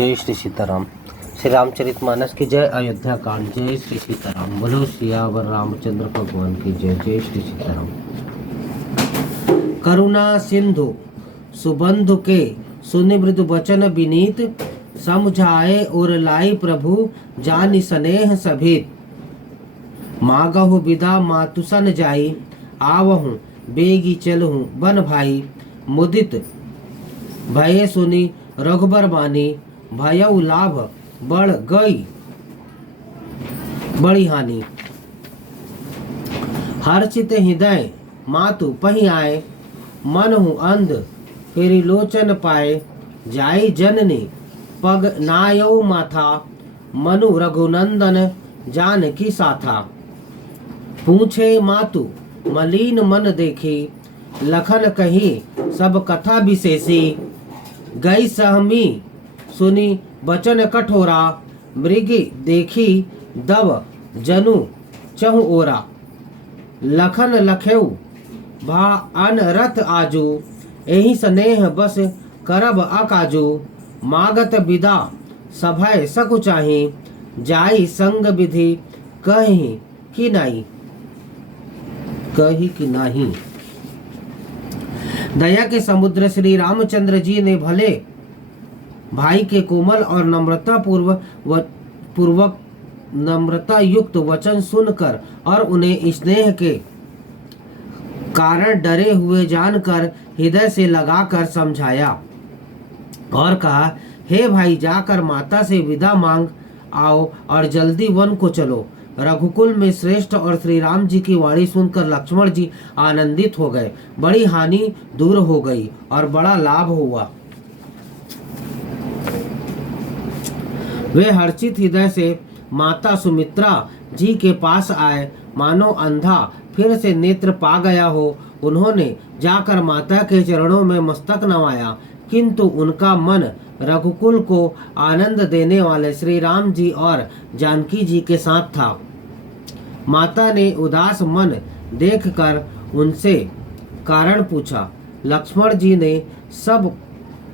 जय श्री सीताराम। श्री रामचरितमानस की जय। अयोध्या कांड। जय श्री सीताराम। बोलो सियावर रामचंद्र भगवान की जय। जय श्री सीताराम। करुणा सिंधु सुबंधु के सुनिवृद वचन विनीत, समझाए और लाई प्रभु जानि स्नेह सभित। मागहु विदा मातुसन जाई, आवहु बेगी चलहु बन भाई। मुदित भये सुनी रघुबर बानी, भयउ लाभ बढ़ गई बड़ी हानि। हर्षित हृदय मातु पही आए, मन हूँ अंध फिर लोचन पाए। जाई जननी पग नायौ माथा, मनु रघुनंदन जानकी साथा। पूछे मातु मलिन मन देखी, लखन कही सब कथा विशेषी। गई सहमी सुनी बचन कठोरा, मृग देखी दब जनु चहु ओरा। लखन लखेऊ भा अनरथ आजू, एहि स्नेह बस करब अकाजू। मागत विदा सभय सकु चाही, जाई संग विधि कही कि नाही। कही कि नाही। दया के समुद्र श्री रामचंद्र जी ने भले भाई के कोमल और पूर्वक नम्रता युक्त वचन सुनकर और उन्हें स्नेह के कारण डरे हुए जानकर हृदय से लगाकर समझाया और कहा, हे भाई, जाकर माता से विदा मांग आओ और जल्दी वन को चलो। रघुकुल में श्रेष्ठ और श्री राम जी की वाणी सुनकर लक्ष्मण जी आनंदित हो गए। बड़ी हानि दूर हो गई और बड़ा लाभ हुआ। वे हर्षित हृदय से माता सुमित्रा जी के पास आए, मानो अंधा फिर से नेत्र पा गया हो। उन्होंने जाकर माता के चरणों में मस्तक नवाया, किंतु उनका मन रघुकुल को आनंद देने वाले श्री राम जी और जानकी जी के साथ था। माता ने उदास मन देखकर उनसे कारण पूछा। लक्ष्मण जी ने सब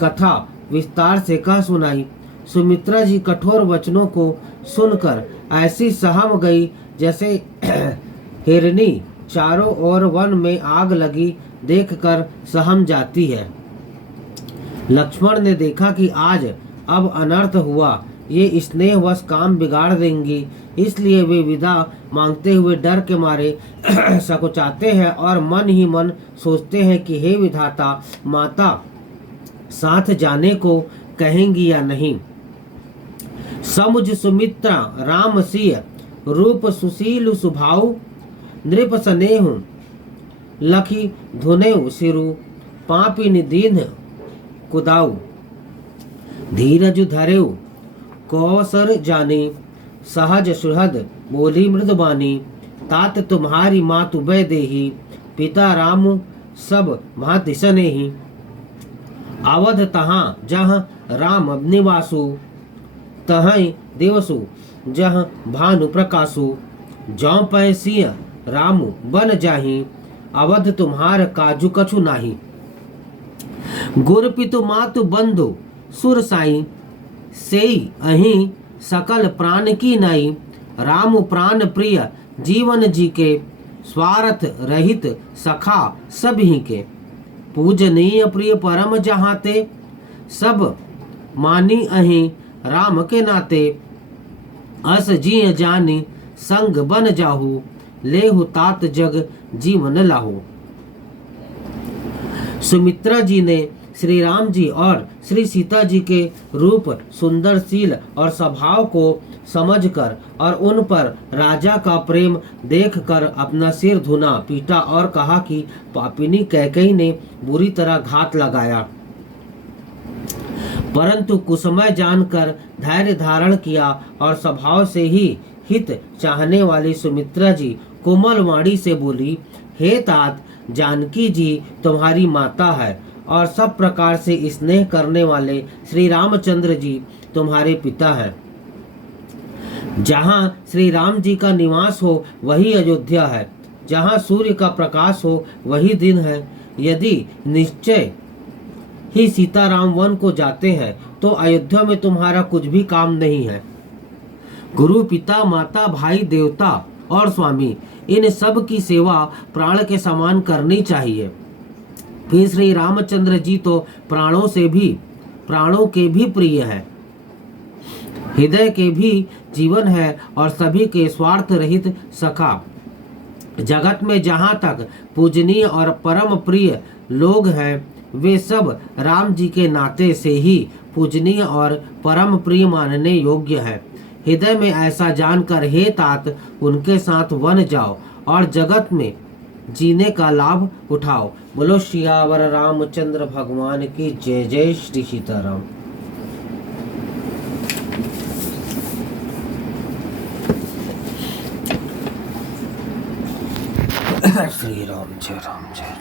कथा विस्तार से कह सुनाई। सुमित्रा जी कठोर वचनों को सुनकर ऐसी सहम गई जैसे हिरनी चारों ओर वन में आग लगी देखकर सहम जाती है। लक्ष्मण ने देखा कि आज अब अनर्थ हुआ, ये स्नेहवश काम बिगाड़ देंगी, इसलिए वे विदा मांगते हुए डर के मारे सकुचाते हैं और मन ही मन सोचते हैं कि हे विधाता, माता साथ जाने को कहेंगी या नहीं। समुझ सुमित्रा राम सिय, रूप सुशील सुभाऊ। नृप स्नेहु लखी धुनेउ सिरु, पापिन दीन कुदाऊ। धीरज धरेउ कौसर जानी, सहज सुहृद बोली मृदबानी। तात तुम्हारी मातु बै देही, पिता राम सब भांति स्नेही। अवध तहाँ जहाँ राम निवासु, तहीं देवसु जहाँ भानु प्रकाशु। जौ पै सिंह रामु बन जाही, अवध तुम्हार काजू कछु नाही। गुर पितु मातु बंधु सुर साई, सेई अहीं सकल प्राण की नाई। राम प्राण प्रिय जीवन जी के, स्वार्थ रहित सखा सभी के। पूजनीय प्रिय परम जहाते, सब मानी अहीं राम के नाते। अस जिय जानी संग बन जाहू, लेहु तात जग जीवन लाहू। सुमित्रा जी ने श्री राम जी और श्री सीता जी के रूप, सुंदरशील और स्वभाव को समझकर और उन पर राजा का प्रेम देखकर अपना सिर धुना पीटा और कहा कि पापिनी कैकेयी ने बुरी तरह घात लगाया। परंतु कुसमय जानकर धैर्य धारण किया और स्वभाव से ही हित चाहने वाली सुमित्रा जी कोमल वाणी से बोली, हे तात, जानकी जी तुम्हारी माता है और सब प्रकार से स्नेह करने वाले श्री रामचंद्र जी तुम्हारे पिता हैं। जहाँ श्री राम जी का निवास हो वही अयोध्या है, जहाँ सूर्य का प्रकाश हो वही दिन है। यदि निश्चय ही सीताराम वन को जाते हैं तो अयोध्या में तुम्हारा कुछ भी काम नहीं है। गुरु, पिता, माता, भाई, देवता और स्वामी, इन सब की सेवा प्राण के समान करनी चाहिए। फिर श्री रामचंद्र जी तो प्राणों के भी प्रिय है, हृदय के भी जीवन है और सभी के स्वार्थ रहित सखा। जगत में जहाँ तक पूजनीय और परम प्रिय लोग हैं, वे सब राम जी के नाते से ही पूजनीय और परम प्रिय मानने योग्य है। हृदय में ऐसा जानकर हे तात, उनके साथ वन जाओ और जगत में जीने का लाभ उठाओ। बोलो सियावर रामचंद्र भगवान की जय। जय श्री सीताराम। श्री राम जय राम जय।